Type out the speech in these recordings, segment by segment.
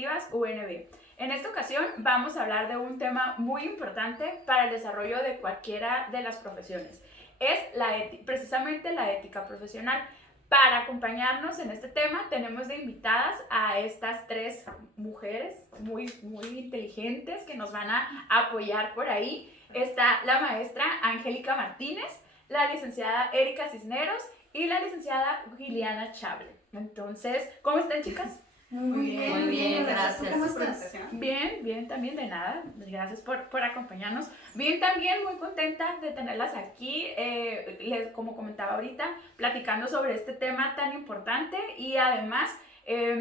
Perspectivas UNB. En esta ocasión vamos a hablar de un tema muy importante para el desarrollo de cualquiera de las profesiones. Es precisamente la ética profesional. Para acompañarnos en este tema tenemos de invitadas a estas tres mujeres muy inteligentes que nos van a apoyar por ahí. Está la maestra Angélica Martínez, la licenciada Erika Cisneros y la licenciada Giliana Chable. Entonces, ¿cómo están, chicas? Muy bien, gracias. ¿Cómo estás? Bien, también, de nada. Gracias por acompañarnos. Bien, también muy contenta de tenerlas aquí, como comentaba ahorita, platicando sobre este tema tan importante y además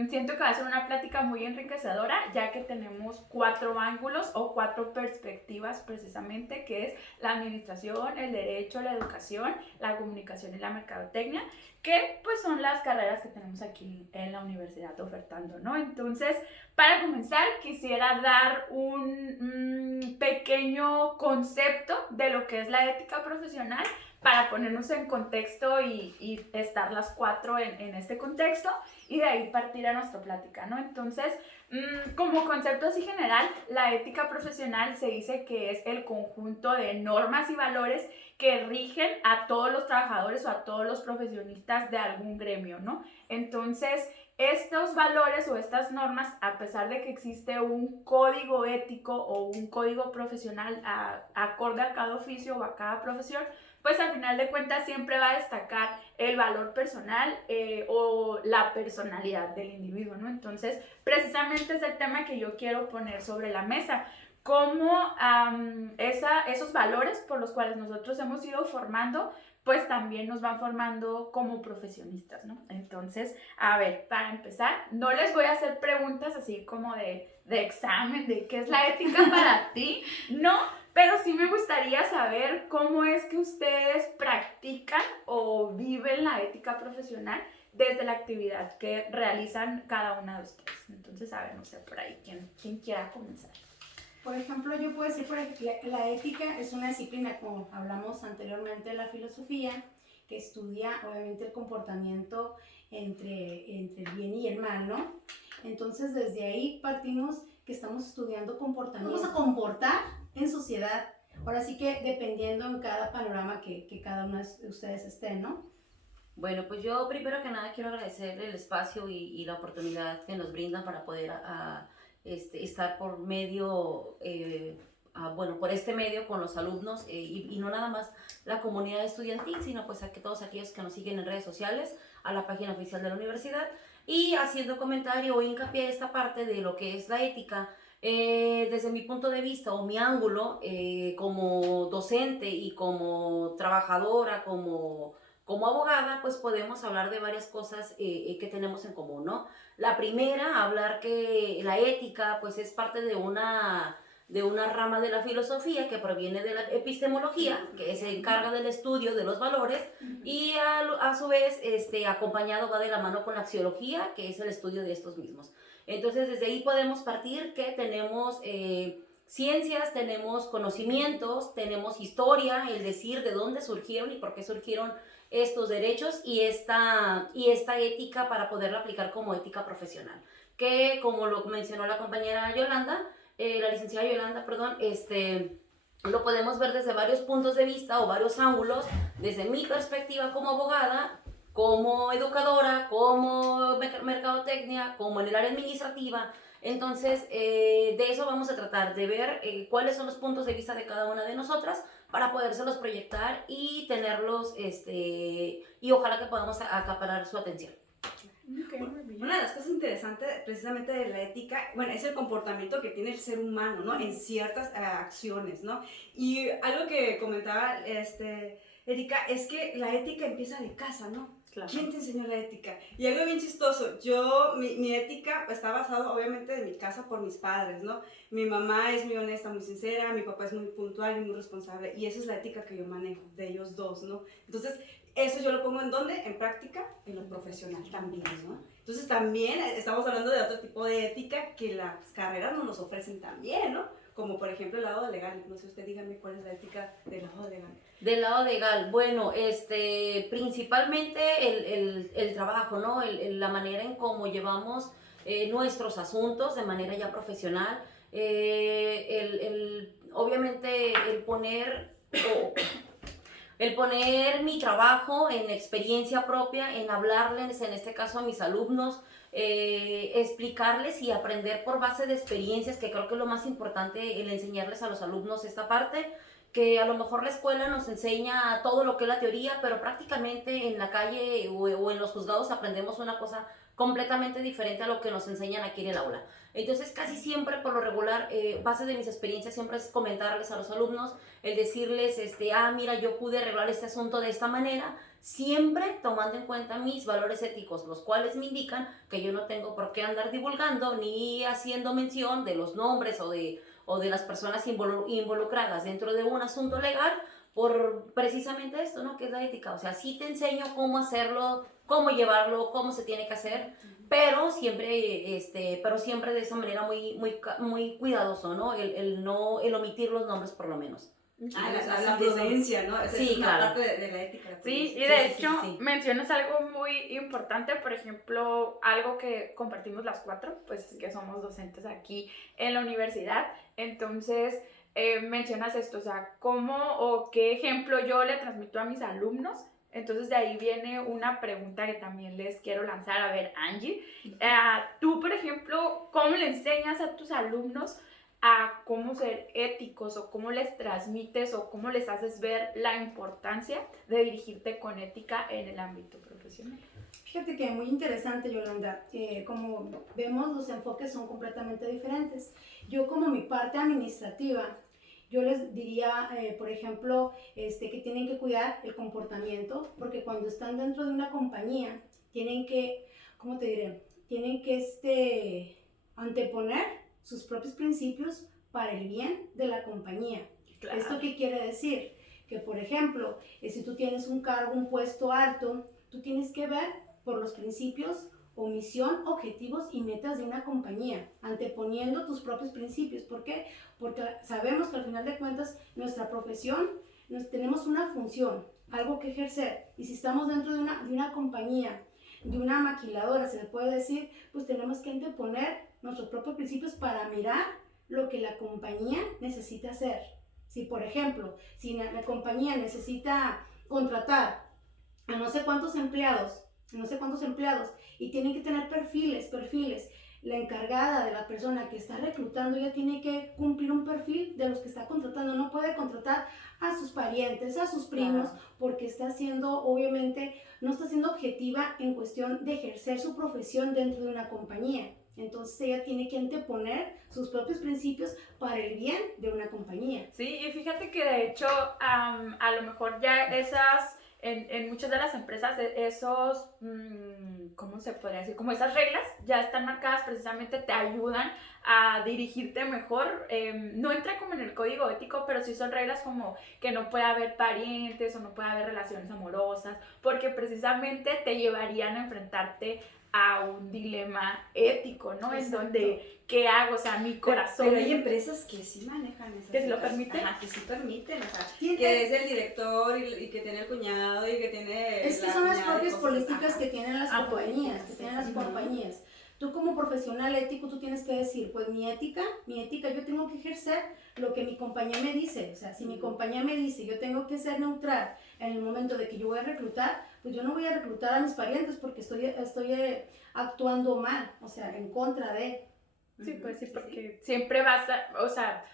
siento que va a ser una plática muy enriquecedora, ya que tenemos 4 ángulos o 4 perspectivas precisamente, que es la administración, el derecho, la educación, la comunicación y la mercadotecnia, que pues son las carreras que tenemos aquí en la universidad ofertando, ¿no? Entonces, para comenzar, quisiera dar un pequeño concepto de lo que es la ética profesional para ponernos en contexto y estar las 4 en este contexto y de ahí partir a nuestra plática, ¿no? Entonces, como concepto así general, la ética profesional se dice que es el conjunto de normas y valores que rigen a todos los trabajadores o a todos los profesionistas de algún gremio, ¿no? Entonces, estos valores o estas normas, a pesar de que existe un código ético o un código profesional acorde a cada oficio o a cada profesión, pues al final de cuentas siempre va a destacar el valor personal o la personalidad del individuo, ¿no? Entonces, precisamente es el tema que yo quiero poner sobre la mesa. Cómo esos valores por los cuales nosotros hemos ido formando, pues también nos van formando como profesionistas, ¿no? Entonces, a ver, para empezar, no les voy a hacer preguntas así como de examen, de qué es la ética para ti, no, pero sí me gustaría saber cómo es que ustedes practican o viven la ética profesional desde la actividad que realizan cada una de ustedes. Entonces, a ver, no sé, por ahí, ¿quién quiera comenzar? Por ejemplo, yo puedo decir que la ética es una disciplina, como hablamos anteriormente de la filosofía, que estudia obviamente el comportamiento entre el bien y el mal, ¿no? Entonces, desde ahí partimos que estamos estudiando comportamiento. Vamos a comportar en sociedad, ahora sí que dependiendo en cada panorama que cada uno de ustedes estén, ¿no? Bueno, pues yo primero que nada quiero agradecer el espacio y la oportunidad que nos brindan para poder estar por medio, por este medio con los alumnos y no nada más la comunidad estudiantil, sino pues a que todos aquellos que nos siguen en redes sociales, a la página oficial de la universidad y haciendo comentario o hincapié a esta parte de lo que es la ética. Desde mi punto de vista o mi ángulo como docente y como trabajadora, como abogada, pues podemos hablar de varias cosas que tenemos en común, ¿no? La primera, hablar que la ética pues es parte de una rama de la filosofía que proviene de la epistemología, que se encarga del estudio de los valores, y a su vez acompañado va de la mano con la axiología, que es el estudio de estos mismos. Entonces, desde ahí podemos partir que tenemos ciencias, tenemos conocimientos, tenemos historia, el decir de dónde surgieron y por qué surgieron estos derechos y esta ética para poderla aplicar como ética profesional. Que, como lo mencionó la compañera Yolanda, la licenciada Yolanda, perdón, lo podemos ver desde varios puntos de vista o varios ángulos, desde mi perspectiva como abogada, como educadora, como mercadotecnia, como en el área administrativa. Entonces, de eso vamos a tratar, de ver cuáles son los puntos de vista de cada una de nosotras para podérselos proyectar y tenerlos, y ojalá que podamos acaparar su atención. Okay, una de las cosas interesantes precisamente de la ética, bueno, es el comportamiento que tiene el ser humano, ¿no? En ciertas acciones, ¿no? Y algo que comentaba Erika es que la ética empieza de casa, ¿no? Claro. ¿Quién te enseñó la ética? Y algo bien chistoso, mi ética está basada obviamente en mi casa por mis padres, ¿no? Mi mamá es muy honesta, muy sincera, mi papá es muy puntual y muy responsable, y esa es la ética que yo manejo, de ellos dos, ¿no? Entonces, eso yo lo pongo ¿en dónde? En práctica, en lo profesional también, ¿no? Entonces, también estamos hablando de otro tipo de ética que las carreras nos ofrecen también, ¿no? Como por ejemplo el lado legal. No sé, usted dígame cuál es la ética del lado legal. Del lado legal, bueno, principalmente el trabajo, ¿no? La manera en cómo llevamos nuestros asuntos de manera ya profesional. Obviamente el poner mi trabajo en experiencia propia, en hablarles, en este caso a mis alumnos, explicarles y aprender por base de experiencias, que creo que es lo más importante, el enseñarles a los alumnos esta parte, que a lo mejor la escuela nos enseña todo lo que es la teoría, pero prácticamente en la calle o en los juzgados aprendemos una cosa completamente diferente a lo que nos enseñan aquí en el aula. Entonces, casi siempre, por lo regular, base de mis experiencias, siempre es comentarles a los alumnos, el decirles, mira, yo pude arreglar este asunto de esta manera, siempre tomando en cuenta mis valores éticos, los cuales me indican que yo no tengo por qué andar divulgando ni haciendo mención de los nombres o de las personas involucradas dentro de un asunto legal, por precisamente esto, ¿no? Que es la ética. O sea, sí te enseño cómo hacerlo, cómo llevarlo, cómo se tiene que hacer, pero siempre de esa manera muy cuidadoso, ¿no? El omitir los nombres por lo menos. La prudencia, ¿no? Sí, es una claro. parte de la ética. Sí, y de hecho mencionas algo muy importante, por ejemplo, algo que compartimos las cuatro, pues es que somos docentes aquí en la universidad, entonces mencionas esto, o sea, cómo o qué ejemplo yo le transmito a mis alumnos. Entonces de ahí viene una pregunta que también les quiero lanzar. A ver, Angie, tú, por ejemplo, ¿cómo le enseñas a tus alumnos a cómo ser éticos, o cómo les transmites o cómo les haces ver la importancia de dirigirte con ética en el ámbito profesional? Fíjate que muy interesante, Yolanda. Como vemos, los enfoques son completamente diferentes. Yo, como mi parte administrativa, yo les diría, por ejemplo, que tienen que cuidar el comportamiento, porque cuando están dentro de una compañía, tienen que, ¿cómo te diré? Tienen que anteponer sus propios principios para el bien de la compañía. Claro. ¿Esto qué quiere decir? Que, por ejemplo, si tú tienes un cargo, un puesto alto, tú tienes que ver por los principios o misión, objetivos y metas de una compañía, anteponiendo tus propios principios. ¿Por qué? Porque sabemos que al final de cuentas nuestra profesión, tenemos una función, algo que ejercer, y si estamos dentro de una compañía, de una maquiladora, se le puede decir, pues tenemos que anteponer nuestros propios principios para mirar lo que la compañía necesita hacer. Si, por ejemplo, si la compañía necesita contratar a no sé cuántos empleados, y tienen que tener perfiles, la encargada de la persona que está reclutando ya tiene que cumplir un perfil de los que está contratando. No puede contratar a sus parientes, a sus primos, porque obviamente, no está siendo objetiva en cuestión de ejercer su profesión dentro de una compañía. Entonces ella tiene que anteponer sus propios principios para el bien de una compañía. Sí, y fíjate que de hecho a lo mejor ya en muchas de las empresas esos, ¿cómo se podría decir? Como esas reglas ya están marcadas, precisamente te ayudan a dirigirte mejor. No entra como en el código ético, pero sí son reglas como que no puede haber parientes o no puede haber relaciones amorosas, porque precisamente te llevarían a enfrentarte a un dilema ético, ¿no? Exacto. En donde, ¿qué hago? O sea, mi corazón... Pero hay empresas que sí manejan esas ¿Que sí lo reglas. permiten? Ajá, que sí permiten, o sea, Sí, que es el director y que tiene el cuñado y que tiene Es que la son las cuñada y propias cosas, políticas ajá. que tienen las compañías, compañías. Tú, como profesional ético, tú tienes que decir, pues mi ética, yo tengo que ejercer lo que mi compañía me dice. O sea, si mi compañía me dice, yo tengo que ser neutral en el momento de que yo voy a reclutar, pues yo no voy a reclutar a mis parientes porque estoy actuando mal, o sea, en contra de... Sí, pues sí, porque siempre vas a, o sea,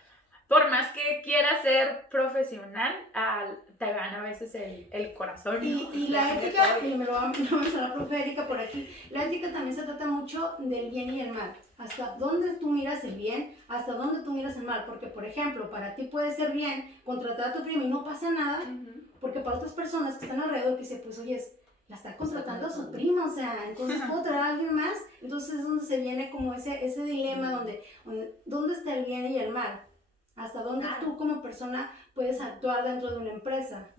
por más que quieras ser profesional, te gana a veces el corazón. Y la ética, y me lo va a mencionar la profe Erika por aquí, la ética también se trata mucho del bien y el mal. Hasta dónde tú miras el bien, hasta dónde tú miras el mal. Porque, por ejemplo, para ti puede ser bien contratar a tu primo y no pasa nada, porque para otras personas que están alrededor que dicen, pues oye, la está contratando a su primo, o sea, entonces puedo traer a alguien más. Entonces es donde se viene como ese dilema ¿dónde está el bien y el mal? Hasta dónde tú como persona puedes actuar dentro de una empresa.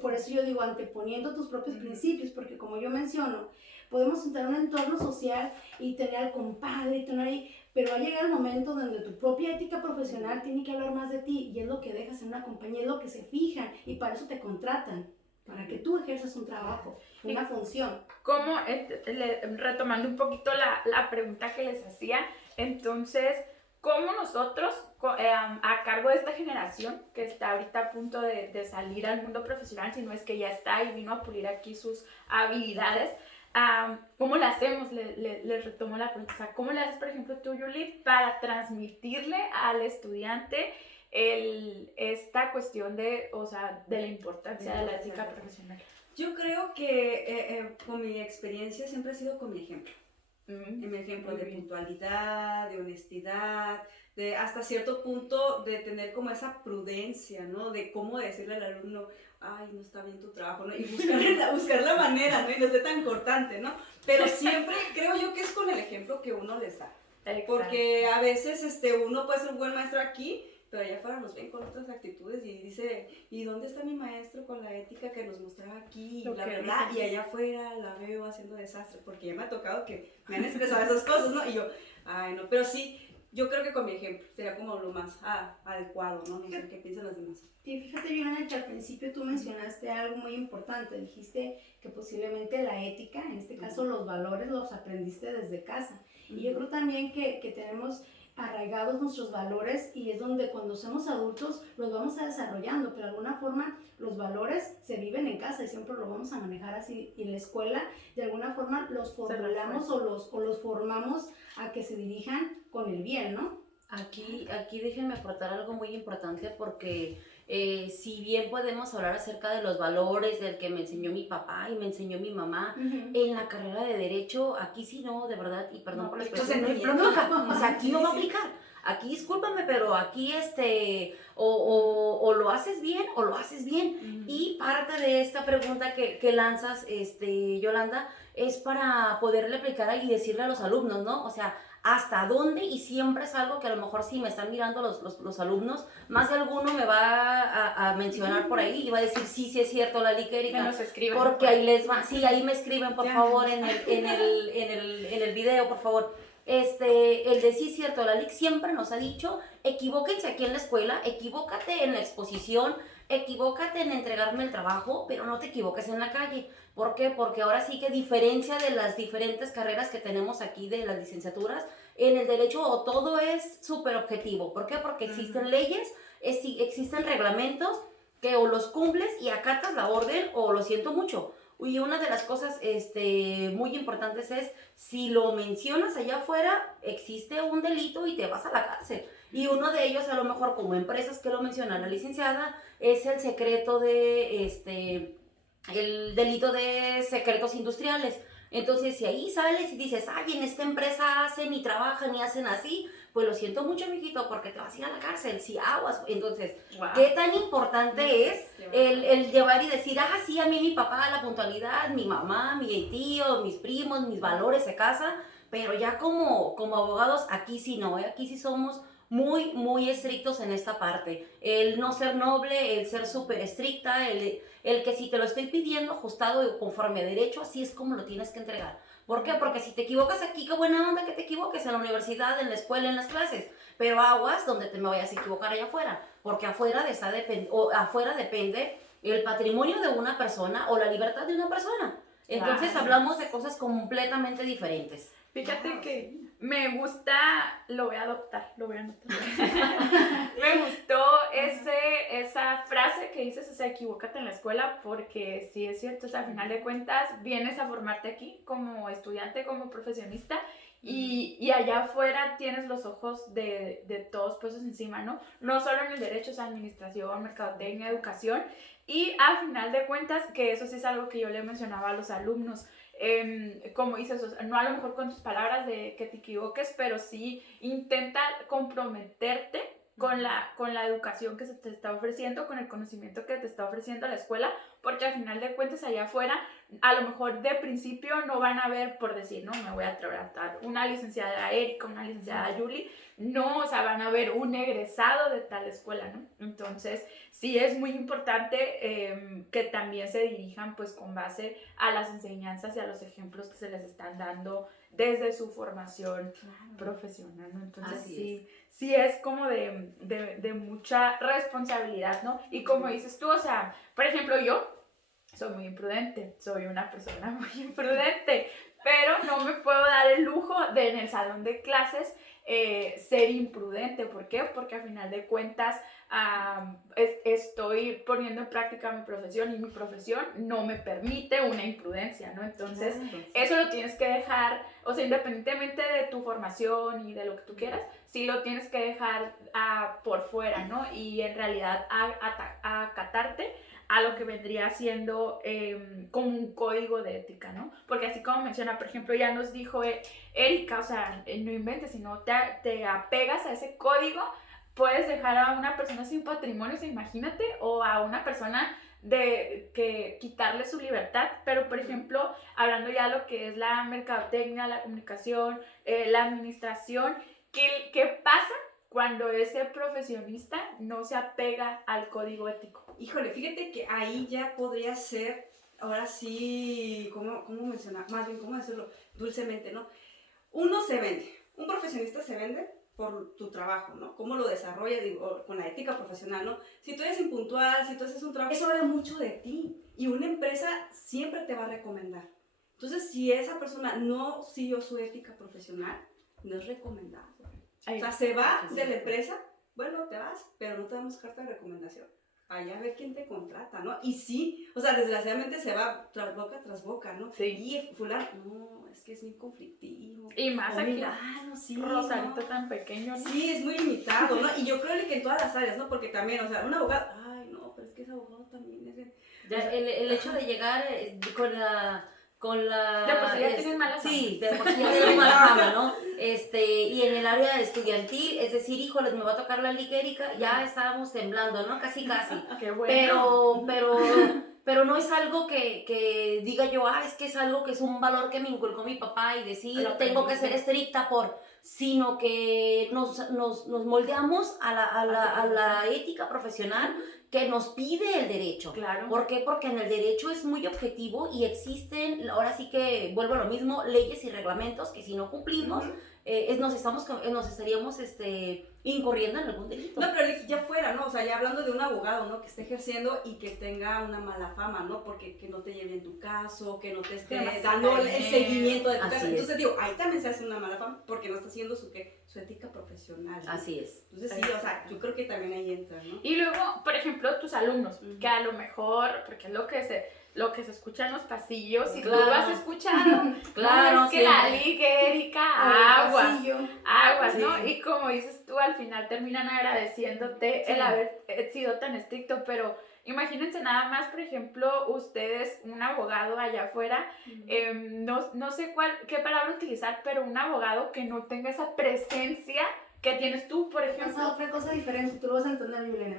Por eso yo digo, anteponiendo tus propios principios, porque como yo menciono, podemos estar en un entorno social y tener al compadre y tener ahí, pero va a llegar el momento donde tu propia ética profesional tiene que hablar más de ti, y es lo que dejas en una compañía, es lo que se fijan, y para eso te contratan. para que tú ejerzas un trabajo, una función. Como retomando un poquito la pregunta que les hacía, entonces, ¿cómo nosotros, a cargo de esta generación que está ahorita a punto de salir al mundo profesional, si no es que ya está y vino a pulir aquí sus habilidades, ¿cómo le hacemos? Le retomo la pregunta. O sea, ¿cómo le haces, por ejemplo, tú, Yuli, para transmitirle al estudiante esta cuestión de la importancia de la ética profesional? Yo creo que con mi experiencia siempre ha sido con mi ejemplo. En mi ejemplo de puntualidad, de honestidad, de hasta cierto punto de tener como esa prudencia, ¿no? De cómo decirle al alumno, ay, no está bien tu trabajo, ¿no? Y buscar la manera, ¿no? Y no ser tan cortante, ¿no? Pero siempre creo yo que es con el ejemplo que uno les da. Exacto. Porque a veces uno puede ser un buen maestro aquí, pero allá afuera nos ven con otras actitudes y dice, ¿y dónde está mi maestro con la ética que nos mostraba aquí? Y bla, bla, bla, y allá afuera la veo haciendo desastre, porque ya me ha tocado que me han expresado esas cosas, ¿no? Y yo, ay, no, pero sí, yo creo que con mi ejemplo sería como lo más adecuado, ¿no? No sé qué piensan los demás. Y fíjate, Yolanda, que al principio tú mencionaste algo muy importante, dijiste que posiblemente la ética, en este caso los valores, los aprendiste desde casa. Y yo creo también que tenemos arraigados nuestros valores y es donde cuando somos adultos los vamos a desarrollando, pero de alguna forma los valores se viven en casa y siempre lo vamos a manejar así, y en la escuela de alguna forma los formulamos o los formamos a que se dirijan con el bien, ¿no? Aquí déjenme aportar algo muy importante porque si bien podemos hablar acerca de los valores del que me enseñó mi papá y me enseñó mi mamá, en la carrera de Derecho, aquí sí no, de verdad, y perdón por la expresión, no aplica. O sea, aquí no va a aplicar. Aquí, discúlpame, pero aquí o lo haces bien o lo haces bien. Y parte de esta pregunta que lanzas, Yolanda, es para poderle aplicar y decirle a los alumnos, ¿no? O sea, hasta dónde, y siempre es algo que a lo mejor si me están mirando los alumnos, más de alguno me va a mencionar por ahí y va a decir, sí es cierto, la Erika, que nos escriben, porque ahí les va, sí, ahí me escriben, por favor, en el video, por favor. El de sí es cierto, la LIC siempre nos ha dicho, equivóquense aquí en la escuela, equivócate en la exposición, equivócate en entregarme el trabajo, pero no te equivoques en la calle. ¿Por qué? Porque ahora sí que diferencia de las diferentes carreras que tenemos aquí de las licenciaturas, en el derecho todo es súper objetivo. ¿Por qué? Porque existen leyes, existen reglamentos que o los cumples y acatas la orden o lo siento mucho. Y una de las cosas muy importantes es, si lo mencionas allá afuera, existe un delito y te vas a la cárcel. Y uno de ellos, a lo mejor como empresas que lo menciona la licenciada, es el secreto el delito de secretos industriales. Entonces, si ahí sales y dices, ay, en esta empresa hacen y trabajan y hacen así, pues lo siento mucho, mijito, porque te vas a ir a la cárcel, si aguas. Entonces, wow, ¿qué tan importante es el llevar y decir, sí, a mí mi papá, la puntualidad, mi mamá, mi tío, mis primos, mis valores se casa, pero ya como abogados, aquí sí no, aquí sí somos muy, muy estrictos en esta parte. El no ser noble, el ser súper estricta, el que si te lo estoy pidiendo ajustado conforme a derecho, así es como lo tienes que entregar. ¿Por qué? Porque si te equivocas aquí, qué buena onda que te equivoques en la universidad, en la escuela, en las clases, pero aguas donde te me vayas a equivocar allá afuera, porque afuera depende el patrimonio de una persona o la libertad de una persona. Entonces hablamos de cosas completamente diferentes. Fíjate que me gusta, lo voy a anotar. Me gustó esa frase que dices, o sea, equivócate en la escuela, porque sí es cierto, o sea, al final de cuentas vienes a formarte aquí como estudiante, como profesionista, y allá afuera tienes los ojos de todos puestos encima, ¿no? No solo en el derecho, o sea, administración, mercadotecnia, educación, y al final de cuentas, que eso sí es algo que yo le mencionaba a los alumnos, como dices, o sea, no a lo mejor con tus palabras de que te equivoques, pero sí intenta comprometerte con la educación que se te está ofreciendo, con el conocimiento que te está ofreciendo la escuela, porque al final de cuentas allá afuera, a lo mejor de principio no van a ver, por decir, no, me voy a tratar una licenciada Erika, una licenciada Yuli, no, o sea, van a ver un egresado de tal escuela, ¿no? Entonces, sí es muy importante que también se dirijan pues con base a las enseñanzas y a los ejemplos que se les están dando desde su formación profesional, ¿no? Entonces, sí es como de mucha responsabilidad, ¿no? Y como dices tú, o sea, por ejemplo, yo soy muy imprudente, soy una persona muy imprudente, pero no me puedo dar el lujo de en el salón de clases ser imprudente. ¿Por qué? Porque a final de cuentas estoy poniendo en práctica mi profesión y mi profesión no me permite una imprudencia, ¿no? Entonces, eso lo tienes que dejar, o sea, independientemente de tu formación y de lo que tú quieras, sí lo tienes que dejar por fuera, ¿no? Y en realidad acatarte a lo que vendría siendo como un código de ética, ¿no? Porque así como menciona, por ejemplo, ya nos dijo Erika, o sea, no inventes, sino te apegas a ese código, puedes dejar a una persona sin patrimonio, imagínate, o a una persona que quitarle su libertad. Pero, por ejemplo, hablando ya de lo que es la mercadotecnia, la comunicación, la administración, ¿qué pasa cuando ese profesionista no se apega al código ético? Híjole, fíjate que ahí ya podría ser, ahora sí, ¿cómo mencionar? Más bien, ¿cómo decirlo? Dulcemente, ¿no? Uno se vende, un profesionista se vende por tu trabajo, ¿no? Cómo lo desarrollas, digo, con la ética profesional, ¿no? Si tú eres impuntual, si tú haces un trabajo, eso habla mucho de ti y una empresa siempre te va a recomendar. Entonces, si esa persona no siguió su ética profesional, no es recomendable. O sea, se va de la empresa, bueno, te vas, pero no te damos carta de recomendación. Allá a ver quién te contrata, ¿no? Y sí, o sea, desgraciadamente se va tras boca, ¿no? Sí. Y fulano, no, es que es muy conflictivo. Y más aquí, Milano, sí, Rosarito ¿no? tan pequeño, ¿no? Sí, es muy limitado, ¿no? Y yo creo que en todas las áreas, ¿no? Porque también, o sea, un abogado, ay, no, pero es que ese abogado también es bien. Ya, el hecho de llegar con la... De por sí ya tienes mala fama. Sí, de por sí ya tienes mala fama, ¿no? Y en el área estudiantil, es decir, híjoles, me va a tocar la ligérica, ya estábamos temblando, ¿no? Casi. Qué bueno. Pero no es algo que diga yo, es que es algo que es un valor que me inculcó mi papá y decir, tengo que ser estricta sino que nos moldeamos a la ética profesional que nos pide el derecho. Claro. ¿Por qué? Porque en el derecho es muy objetivo y existen, ahora sí que vuelvo a lo mismo, leyes y reglamentos que si no cumplimos, nos estaríamos incurriendo en algún delito. No, pero ya fuera, ¿no? O sea, ya hablando de un abogado, ¿no? Que esté ejerciendo y que tenga una mala fama, ¿no? Porque que no te lleve en tu caso, que no te esté dando el seguimiento de tu caso. Entonces digo, ahí también se hace una mala fama porque no está haciendo su ética profesional, ¿no? Así es. Entonces sí, o sea, yo creo que también ahí entra, ¿no? Y luego, por ejemplo, tus alumnos, que a lo mejor, porque es lo que se escucha en los pasillos, y Claro. tú lo has escuchado, Claro, no, es que sí. la liga, Erika, aguas, Sí. ¿no? Y como dices tú, al final terminan agradeciéndote el haber sido tan estricto, pero imagínense nada más, por ejemplo, ustedes, un abogado allá afuera, no sé qué palabra utilizar, pero un abogado que no tenga esa presencia que tienes tú, por ejemplo. Pasa otra cosa diferente, tú lo vas a entender, Milena.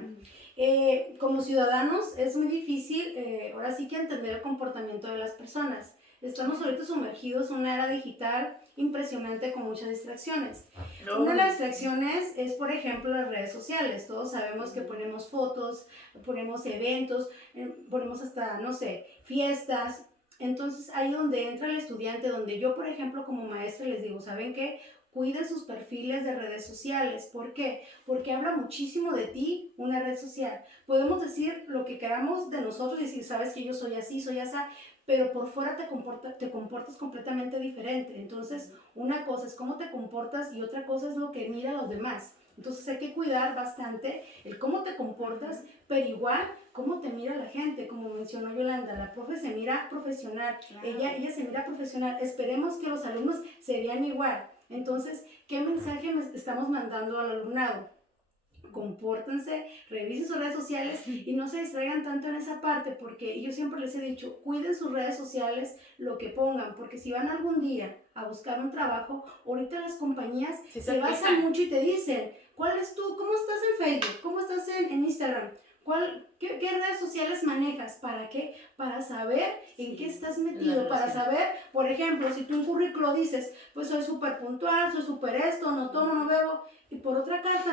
Como ciudadanos es muy difícil, ahora sí que entender el comportamiento de las personas. Estamos ahorita sumergidos en una era digital impresionante con muchas distracciones. Una de las distracciones es, por ejemplo, las redes sociales. Todos sabemos que ponemos fotos, ponemos eventos, ponemos hasta, no sé, fiestas. Entonces ahí donde entra el estudiante, donde yo, por ejemplo, como maestra les digo, ¿saben qué? Cuiden sus perfiles de redes sociales. ¿Por qué? Porque habla muchísimo de ti una red social. Podemos decir lo que queramos de nosotros y decir, sabes que yo soy así, soy asa, pero por fuera te comportas completamente diferente. Entonces, una cosa es cómo te comportas y otra cosa es lo que mira a los demás. Entonces hay que cuidar bastante el cómo te comportas, pero igual cómo te mira la gente. Como mencionó Yolanda, la profe se mira profesional, claro. ella se mira profesional. Esperemos que los alumnos se vean igual. Entonces, ¿qué mensaje estamos mandando al alumnado? Compórtense, revisen sus redes sociales y no se distraigan tanto en esa parte, porque yo siempre les he dicho, cuiden sus redes sociales, lo que pongan, porque si van algún día a buscar un trabajo, ahorita las compañías se basan mucho y te dicen, ¿cuál es tú? ¿Cómo estás en Facebook? ¿Cómo estás en Instagram? ¿Qué redes sociales manejas? ¿Para qué? Para saber en qué estás metido, para saber, por ejemplo, si tú en currículo dices, pues soy súper puntual, soy súper esto, no tomo, no bebo, y por otra carta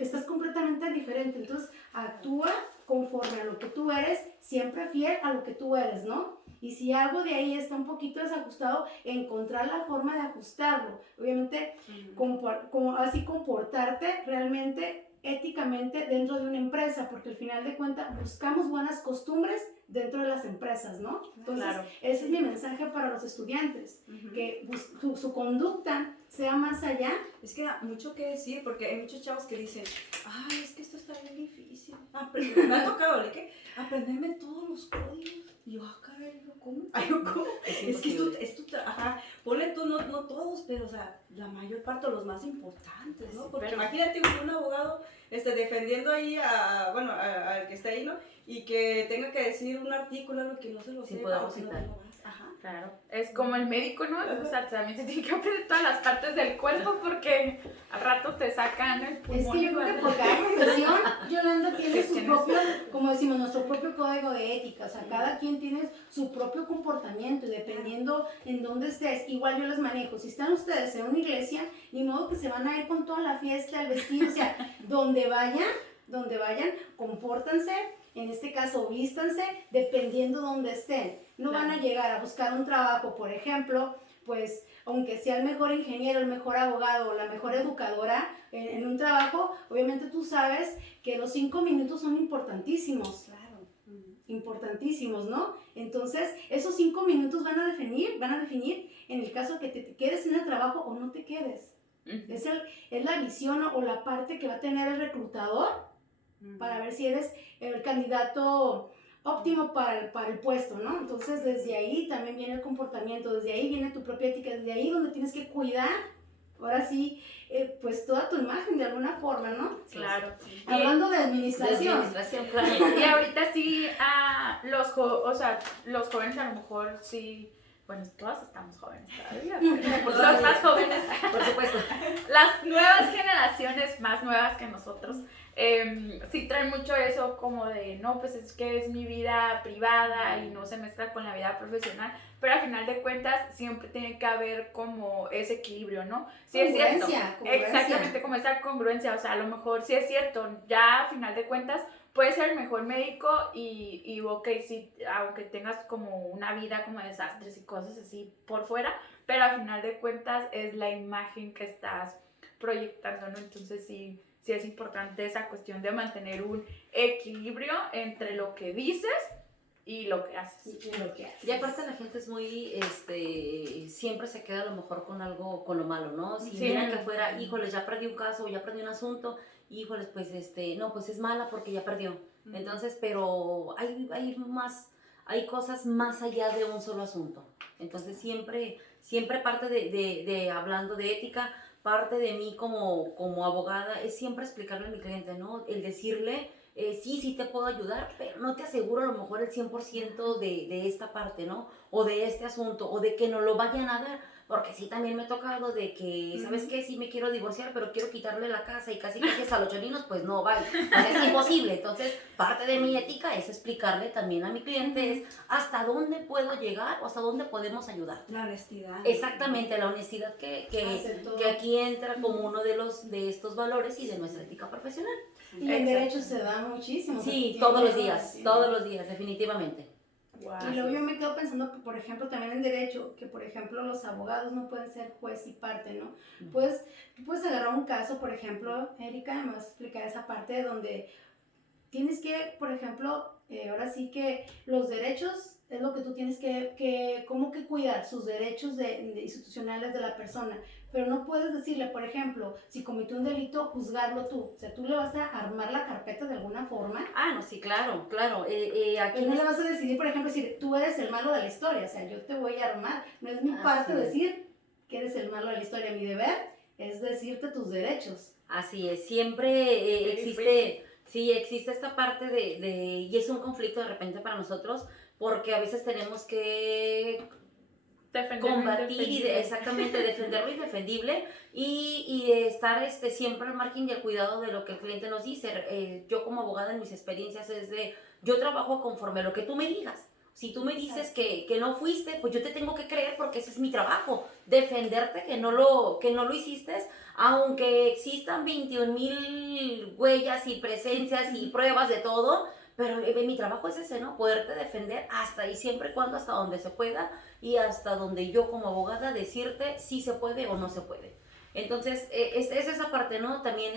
estás completamente diferente. Entonces, actúa conforme a lo que tú eres, siempre fiel a lo que tú eres, ¿no? Y si algo de ahí está un poquito desajustado, encontrar la forma de ajustarlo. Obviamente, así comportarte realmente éticamente dentro de una empresa, porque al final de cuentas buscamos buenas costumbres dentro de las empresas, ¿no? Entonces, Claro. ese es mi mensaje para los estudiantes, que su conducta sea más allá. Es que da mucho que decir, porque hay muchos chavos que dicen, ay, es que esto está bien difícil. Me ha tocado, ¿de qué? Aprenderme todos los códigos. Y yo, caray, ¿cómo? Ay, ¿cómo? Es que ajá, ponle tú, no todos, pero, o sea, la mayor parte, los más importantes, ¿no? Porque Pero- imagínate un abogado defendiendo ahí al que está ahí, ¿no? Y que tenga que decir un artículo, algo que no se lo Sí, sepa, podemos o que no citar. te lo vas. Ajá. Claro, es como el médico, ¿no? O sea, también se tiene que aprender todas las partes del cuerpo porque al rato te sacan el pulmón. Es que yo creo que por cada profesión, Yolanda, tiene Sí, su tienes- propio, como decimos, nuestro propio código de ética. O sea, cada quien tiene su propio comportamiento y dependiendo en dónde estés, igual yo les manejo. Si están ustedes en una iglesia, ni modo que se van a ir con toda la fiesta, el vestido, o sea, donde vayan, compórtanse. En este caso, vístanse dependiendo dónde estén. No van a llegar a buscar un trabajo, por ejemplo, pues aunque sea el mejor ingeniero, el mejor abogado o la mejor educadora en un trabajo, obviamente tú sabes que los 5 minutos son importantísimos. Claro. Importantísimos, ¿no? Entonces, esos 5 minutos van a definir en el caso que te quedes en el trabajo o no te quedes. Ujú. Es la visión o la parte que va a tener el reclutador para ver si eres el candidato óptimo para el puesto, ¿no? Entonces, desde ahí también viene el comportamiento, desde ahí viene tu propia ética, desde ahí donde tienes que cuidar, ahora sí, pues toda tu imagen de alguna forma, ¿no? Claro. Hablando de De administración. administración, claro. Y ahorita sí, los jóvenes a lo mejor sí, bueno, todas estamos jóvenes todavía, pero los más jóvenes, Por supuesto. las nuevas generaciones más nuevas que nosotros, sí traen mucho eso como de, no, pues es que es mi vida privada y no se mezcla con la vida profesional, pero al final de cuentas siempre tiene que haber como ese equilibrio, ¿no? Sí es cierto, Congruencia. exactamente, como esa congruencia, o sea, a lo mejor sí es cierto, ya a final de cuentas puedes ser el mejor médico y ok, sí, aunque tengas como una vida como de desastres y cosas así por fuera, pero al final de cuentas es la imagen que estás proyectando, ¿no? Entonces sí es importante esa cuestión de mantener un equilibrio entre lo que dices y lo que haces. Y aparte la gente es muy, siempre se queda a lo mejor con algo, con lo malo, ¿no? Si Sí. miran que fuera, híjoles, ya perdí un caso, ya perdí un asunto, híjoles, pues no, pues es mala porque ya perdió. Entonces, pero hay cosas más allá de un solo asunto. Entonces siempre parte de hablando de ética, parte de mí como abogada es siempre explicarle a mi cliente, ¿no? El decirle, sí te puedo ayudar, pero no te aseguro a lo mejor el 100% de esta parte, ¿no? O de este asunto, o de que no lo vayan a dar, porque sí también me ha tocado de que, ¿sabes qué? Sí me quiero divorciar, pero quiero quitarle la casa y casi hasta los cholinos, pues no, vale, pues es imposible. Entonces, parte de mi ética es explicarle también a mi cliente es hasta dónde puedo llegar o hasta dónde podemos ayudar. La honestidad. Exactamente, la honestidad que aquí entra como uno de estos valores y de nuestra ética profesional. Y en derecho se da muchísimo. Sí, o sea, todos los tiene- días, definitivamente. Y luego yo me quedo pensando, que, por ejemplo, también en derecho, que por ejemplo los abogados no pueden ser juez y parte, ¿no? Pues tú puedes agarrar un caso, por ejemplo, Erika, me vas a explicar esa parte donde tienes que, por ejemplo, ahora sí que los derechos es lo que tú tienes como que cuidar, sus derechos institucionales de la persona, pero no puedes decirle, por ejemplo, si cometió un delito, juzgarlo tú, o sea, tú le vas a armar la carpeta de alguna forma. Ah, no, sí, claro. Aquí Pero no le vas a decidir, por ejemplo, decir, tú eres el malo de la historia, o sea, yo te voy a armar. No es mi parte Así es. decir que eres el malo de la historia. Mi deber es decirte tus derechos. Así es, siempre existe esta parte y es un conflicto de repente para nosotros, porque a veces tenemos que combatir y exactamente defender lo indefendible y estar siempre al margen y al cuidado de lo que el cliente nos dice. Yo como abogada en mis experiencias yo trabajo conforme a lo que tú me digas. Si tú me dices que no fuiste, pues yo te tengo que creer porque ese es mi trabajo, defenderte que no lo hiciste, aunque existan 21,000 huellas y presencias y pruebas de todo. Pero mi trabajo es ese, ¿no? Poderte defender hasta y siempre y cuando, hasta donde se pueda y hasta donde yo como abogada decirte si se puede o no se puede. Entonces, es esa parte, ¿no? También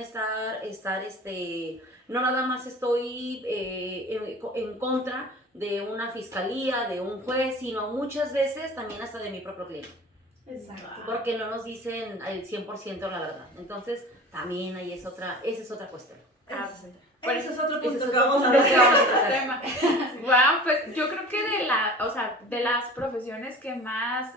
no nada más estoy en contra de una fiscalía, de un juez, sino muchas veces también hasta de mi propio cliente. Exacto. Porque no nos dicen el 100% la verdad. Entonces, también ahí esa es otra cuestión. Ese es otro punto Ese es que otro vamos a punto ver. que vamos a tratar. Tema. Wow, pues yo creo que de las profesiones que más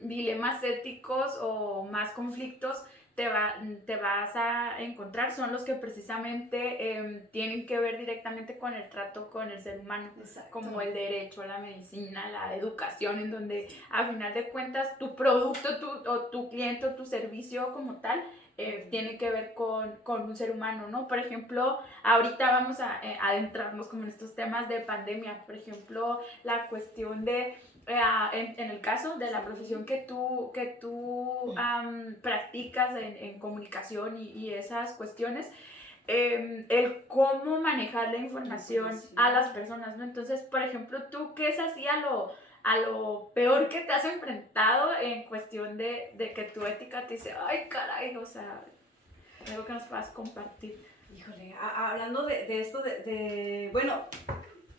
dilemas éticos o más conflictos te vas a encontrar son los que precisamente tienen que ver directamente con el trato con el ser humano, Exacto. como el derecho, la medicina, la educación, en donde a final de cuentas tu producto o tu cliente o tu servicio como tal tiene que ver con un ser humano, ¿no? Por ejemplo, ahorita vamos a adentrarnos como en estos temas de pandemia, por ejemplo, la cuestión de en el caso de la profesión que tú practicas en comunicación y esas cuestiones, el cómo manejar la información a las personas, ¿no? Entonces, por ejemplo, tú, ¿qué es así a lo peor que te has enfrentado en cuestión de que tu ética te dice, ay, caray, o sea, algo que nos puedas compartir? Híjole, hablando de esto, bueno,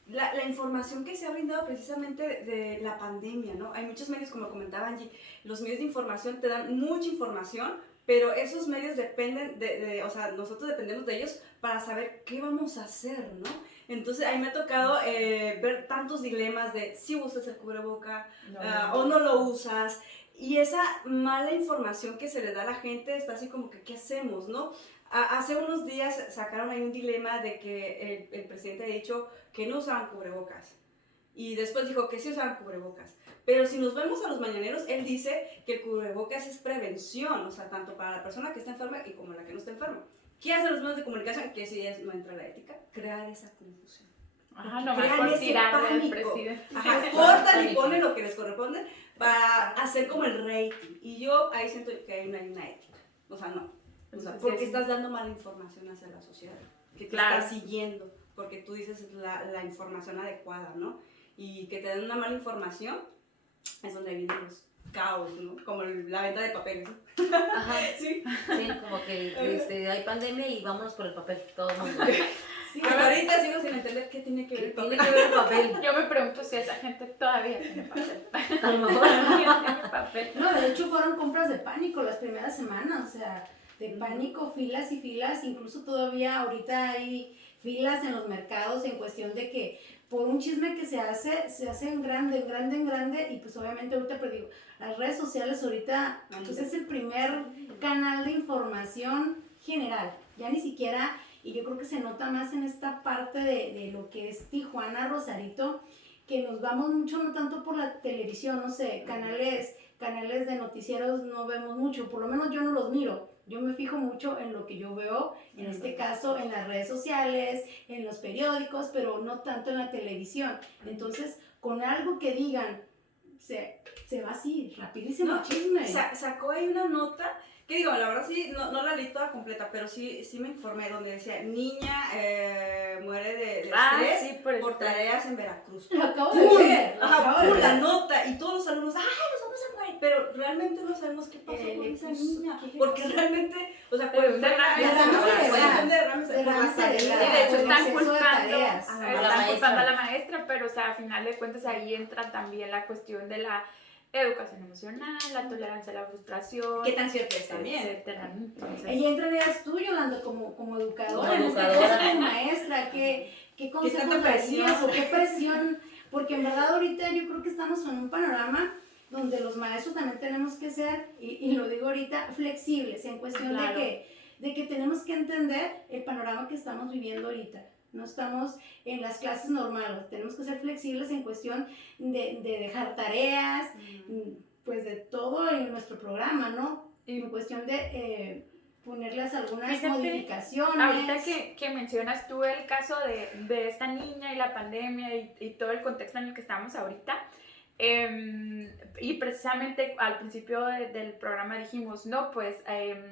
la información que se ha brindado precisamente de la pandemia, ¿no? Hay muchos medios, como comentaba Angie, los medios de información te dan mucha información, pero esos medios dependen o sea, nosotros dependemos de ellos para saber qué vamos a hacer, ¿no? Entonces, a mí me ha tocado ver tantos dilemas de si usas el cubreboca o no lo usas, y esa mala información que se le da a la gente está así como que, ¿qué hacemos, no? Hace unos días sacaron ahí un dilema de que el presidente ha dicho que no usaban cubrebocas. Y después dijo que sí usaban cubrebocas. Pero si nos vemos a los mañaneros, él dice que el cubrebocas es prevención, o sea, tanto para la persona que está enferma y como la que no está enferma. ¿Qué hacen los medios de comunicación? Que si no entra la ética, crear esa confusión. Ajá, nomás Crean por ese tirarle al pánico. presidente. Ajá, cortan y ponen lo que les corresponde para hacer como el rating. Y yo ahí siento que hay una ética. O sea, no. O sea, porque estás dando mala información hacia la sociedad, que te Claro. estás siguiendo, porque tú dices la información adecuada, ¿no? Y que te den una mala información es donde vienen los caos, ¿no? Como la venta de papeles, ¿no? Ajá. Sí. Sí, como que hay pandemia y vámonos por el papel, todo el mundo. Sí, Hasta ahorita sigo sin entender qué tiene que ver el Tiene papel. que ver el papel. Yo me pregunto si esa gente todavía tiene papel. A lo mejor. Todavía tiene papel. No, de hecho fueron compras de pánico las primeras semanas, o sea, de pánico, filas y filas, incluso todavía ahorita hay filas en los mercados en cuestión de que por un chisme que se hace en grande, y pues obviamente ahorita, pero digo, las redes sociales ahorita, pues es el primer canal de información general, ya ni siquiera, y yo creo que se nota más en esta parte de lo que es Tijuana, Rosarito, que nos vamos mucho, no tanto por la televisión, no sé, canales de noticieros no vemos mucho, por lo menos yo no los miro. Yo me fijo mucho en lo que yo veo, en este caso en las redes sociales, en los periódicos, pero no tanto en la televisión. Entonces, con algo que digan, se va así, rapidísimo el chisme. Sacó ahí una nota, que digo, la verdad sí, no la leí toda completa, pero sí me informé, donde decía, niña muere de estrés sí, por tareas en Veracruz. Lo acabo de ver, lo Ajá, acabo de ver. la nota, y todos los alumnos, ¡ay, nos vamos a morir! Pero realmente no sabemos qué pasó con le esa puso- niña, ¿qué le porque pasó? realmente, o sea, Fue un derrame cerebral. fue un Derrame cerebral. Y Claro, de hecho por están exceso de culpando, tareas. A están la maestra. culpando a la maestra, pero o sea, a final de cuentas ahí entra también la cuestión de la educación emocional, la tolerancia a la frustración, ¿Qué tan cierto es también? etcétera. Entonces, Ahí entrarías tú, Yolanda, como educadora, Como en este educadora. caso como maestra, ¿qué consejos tanta darías presión? o qué presión? Porque en verdad ahorita yo creo que estamos en un panorama donde los maestros también tenemos que ser, y lo digo ahorita, flexibles, en cuestión Claro. de que tenemos que entender el panorama que estamos viviendo ahorita. No estamos en las clases normales, tenemos que ser flexibles en cuestión de dejar tareas, pues de todo en nuestro programa, ¿no? En cuestión de ponerles algunas Fíjate, modificaciones. ahorita que mencionas tú el caso de esta niña y la pandemia y todo el contexto en el que estamos ahorita, y precisamente al principio del programa dijimos, no, pues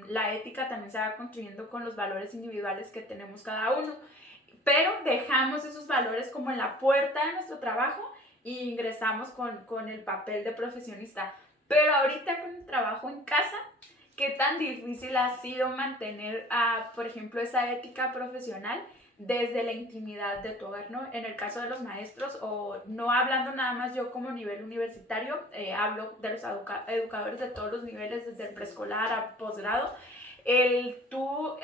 la ética también se va construyendo con los valores individuales que tenemos cada uno, pero dejamos esos valores como en la puerta de nuestro trabajo y ingresamos con el papel de profesionista. Pero ahorita con el trabajo en casa, ¿qué tan difícil ha sido mantener, por ejemplo, esa ética profesional desde la intimidad de tu hogar, ¿no? En el caso de los maestros, o no hablando nada más yo como nivel universitario, hablo de los educadores de todos los niveles, desde el preescolar a posgrado, el tú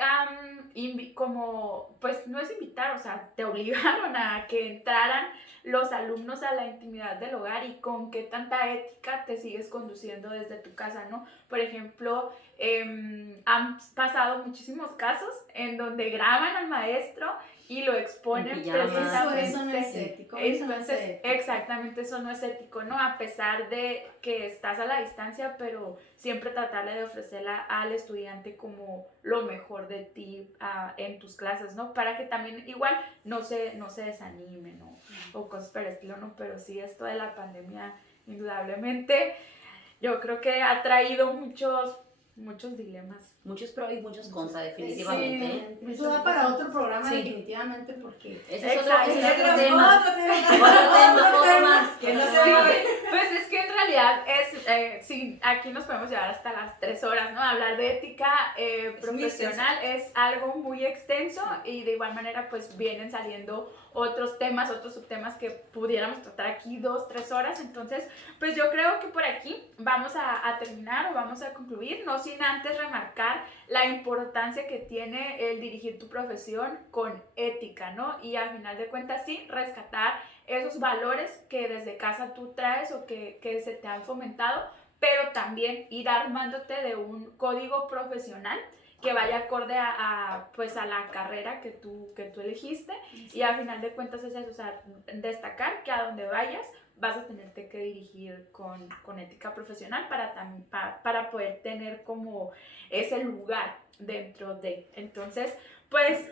como, pues no es invitar, o sea, te obligaron a que entraran los alumnos a la intimidad del hogar y con qué tanta ética te sigues conduciendo desde tu casa, ¿no? Por ejemplo, han pasado muchísimos casos en donde graban al maestro y lo exponen precisamente. Eso no es ético. Entonces, exactamente, eso no es ético, ¿no? A pesar de que estás a la distancia, pero siempre tratarle de ofrecerle al estudiante como lo mejor de ti en tus clases, ¿no? Para que también igual no se desanime, ¿no? O cosas por el estilo, ¿no? Pero sí, esto de la pandemia, indudablemente, yo creo que ha traído muchos dilemas. Muchos pros y muchos contra, definitivamente. Sí, eso da para otro programa, sí, definitivamente, porque... Ese es otro tema. Otro tema. Que no se Pues es que en realidad sí, aquí nos podemos llevar hasta las 3 horas, ¿no? Hablar de ética profesional es algo muy extenso y de igual manera pues vienen saliendo otros temas, otros subtemas que pudiéramos tratar aquí 2-3 horas. Entonces, pues yo creo que por aquí vamos a terminar o vamos a concluir, no sin antes remarcar la importancia que tiene el dirigir tu profesión con ética, ¿no? Y al final de cuentas sí, rescatar esos valores que desde casa tú traes o que se te han fomentado, pero también ir armándote de un código profesional que vaya acorde pues a la carrera que tú elegiste. Y al final de cuentas es eso, o sea, destacar que a donde vayas vas a tenerte que dirigir con ética profesional para poder tener como ese lugar dentro de. Entonces, pues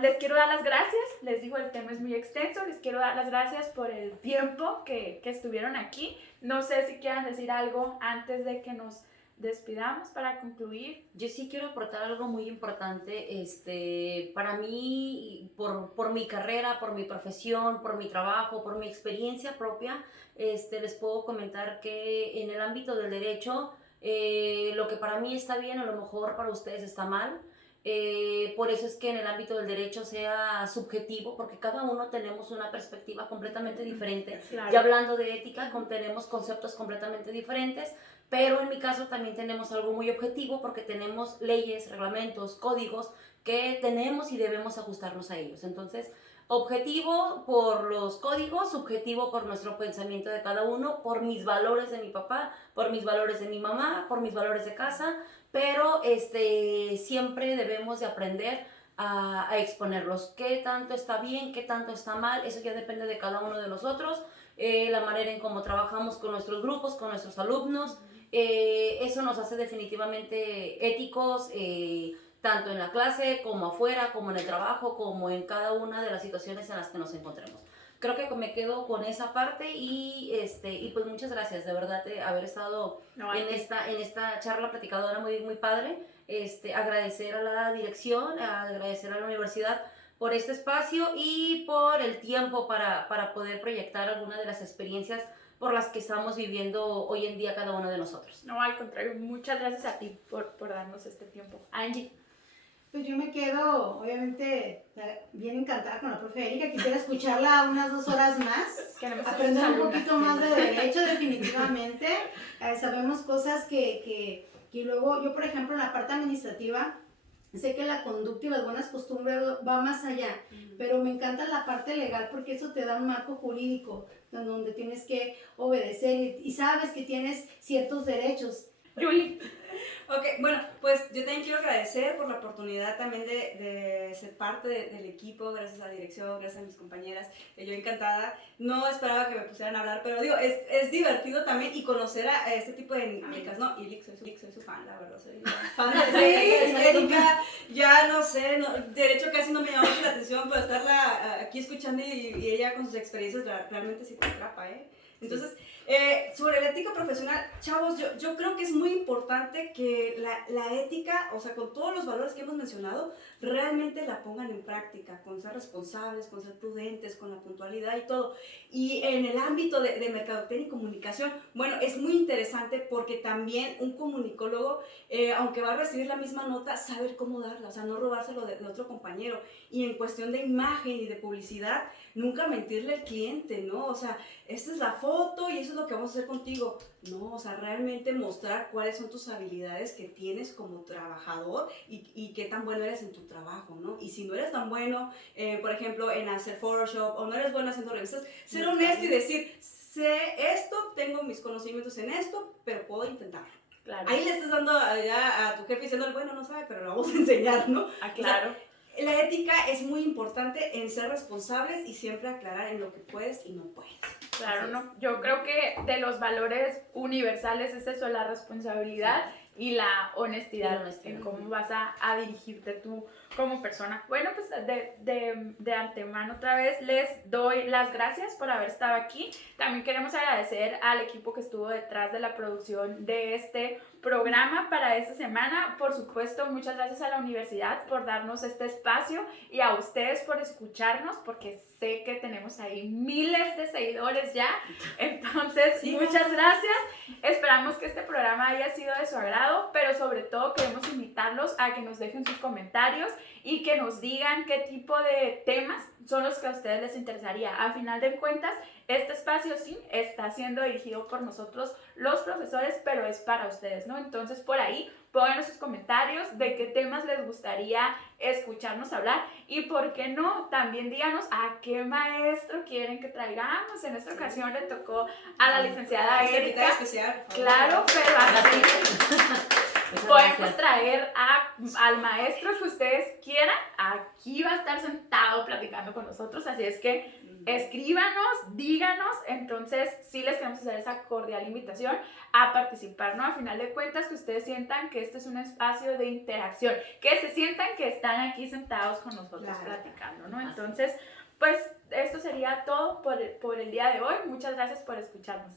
les quiero dar las gracias, les digo, el tema es muy extenso, les quiero dar las gracias por el tiempo que estuvieron aquí. No sé si quieran decir algo antes de que nos despidamos para concluir. Yo sí quiero aportar algo muy importante, para mí, por mi carrera, por mi profesión, por mi trabajo, por mi experiencia propia, les puedo comentar que en el ámbito del derecho, lo que para mí está bien, a lo mejor para ustedes está mal. Por eso es que en el ámbito del derecho sea subjetivo, porque cada uno tenemos una perspectiva completamente diferente. Claro. Y hablando de ética, tenemos conceptos completamente diferentes, pero en mi caso también tenemos algo muy objetivo porque tenemos leyes, reglamentos, códigos que tenemos y debemos ajustarnos a ellos. Entonces, objetivo por los códigos, subjetivo por nuestro pensamiento de cada uno, por mis valores de mi papá, por mis valores de mi mamá, por mis valores de casa, pero siempre debemos de aprender a exponerlos. ¿Qué tanto está bien? ¿Qué tanto está mal? Eso ya depende de cada uno de nosotros. La manera en cómo trabajamos con nuestros grupos, con nuestros alumnos, eso nos hace definitivamente éticos, tanto en la clase como afuera, como en el trabajo, como en cada una de las situaciones en las que nos encontremos. Creo que me quedo con esa parte y pues muchas gracias de verdad de haber estado en esta charla platicadora muy, muy padre. Agradecer a la dirección, agradecer a la universidad por este espacio y por el tiempo para poder proyectar alguna de las experiencias por las que estamos viviendo hoy en día cada uno de nosotros. No, al contrario, muchas gracias a ti por darnos este tiempo. Angie. Pues yo me quedo, obviamente, bien encantada con la profe Erika. Quisiera escucharla unas 2 horas más. Queremos aprender un alumnas. poquito más de derecho, definitivamente. Sabemos cosas que luego, yo por ejemplo, en la parte administrativa, sé que la conducta y las buenas costumbres va más allá, pero me encanta la parte legal porque eso te da un marco jurídico donde tienes que obedecer y sabes que tienes ciertos derechos. Julie. Ok, bueno, pues yo también quiero agradecer por la oportunidad también de ser parte del equipo, gracias a la dirección, gracias a mis compañeras, yo encantada. No esperaba que me pusieran a hablar, pero digo, es divertido también y conocer a este tipo de dinámicas, ¿no? Y soy su fan, la verdad, soy fan de Erika, ya no sé, de hecho casi no me llamó mucho la atención, pero estarla aquí escuchando y ella con sus experiencias realmente sí te atrapa, ¿eh? Entonces, sobre la ética profesional, chavos, yo creo que es muy muy importante que la ética, o sea, con todos los valores que hemos mencionado, realmente la pongan en práctica, con ser responsables, con ser prudentes, con la puntualidad y todo. Y en el ámbito de mercadotecnia y comunicación, bueno, es muy interesante porque también un comunicólogo, aunque va a recibir la misma nota, saber cómo darla, o sea, no robárselo de otro compañero. Y en cuestión de imagen y de publicidad, nunca mentirle al cliente, ¿no? O sea, esta es la foto y eso es lo que vamos a hacer contigo. No, o sea, realmente mostrar cuáles son tus habilidades que tienes como trabajador y qué tan bueno eres en tu trabajo, ¿no? Y si no eres tan bueno, por ejemplo, en hacer Photoshop o no eres bueno haciendo revistas, ser honesto y decir, sé esto, tengo mis conocimientos en esto, pero puedo intentarlo. Claro. Ahí le estás dando ya a tu jefe diciendo, bueno, no sabe, pero lo vamos a enseñar, ¿no? Ah, claro. O sea, la ética es muy importante en ser responsables y siempre aclarar en lo que puedes y no puedes. Claro, no. Yo creo que de los valores universales es eso, la responsabilidad y la honestidad, en cómo vas a dirigirte tú como persona. Bueno, pues de antemano otra vez les doy las gracias por haber estado aquí. También queremos agradecer al equipo que estuvo detrás de la producción de este programa para esta semana. Por supuesto, muchas gracias a la universidad por darnos este espacio y a ustedes por escucharnos, porque sé que tenemos ahí miles de seguidores ya. Entonces, sí, muchas gracias. Esperamos que este programa haya sido de su agrado, pero sobre todo queremos invitarlos a que nos dejen sus comentarios y que nos digan qué tipo de temas son los que a ustedes les interesaría. A final de cuentas, este espacio sí está siendo dirigido por nosotros los profesores, pero es para ustedes, ¿no? Entonces, por ahí, pongan sus comentarios de qué temas les gustaría escucharnos hablar y, ¿por qué no? También díganos a qué maestro quieren que traigamos. En esta ocasión le tocó a la licenciada Erika. Especial, Claro, pero así podemos traer al maestro que ustedes quieran. Aquí va a estar sentado platicando con nosotros, así es que escríbanos, díganos. Entonces sí les queremos hacer esa cordial invitación a participar, ¿no? A final de cuentas, que ustedes sientan que este es un espacio de interacción, que se sientan que están aquí sentados con nosotros platicando, ¿no? Entonces, pues esto sería todo por el día de hoy. Muchas gracias por escucharnos.